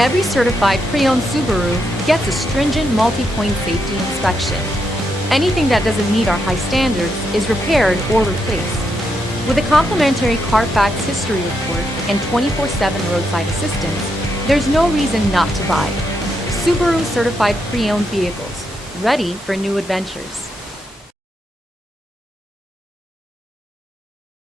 Every certified pre-owned Subaru gets a stringent multi-point safety inspection. Anything that doesn't meet our high standards is repaired or replaced. With a complimentary Carfax history report and 24/7 roadside assistance, there's no reason not to buy. Subaru certified pre-owned vehicles, ready for new adventures.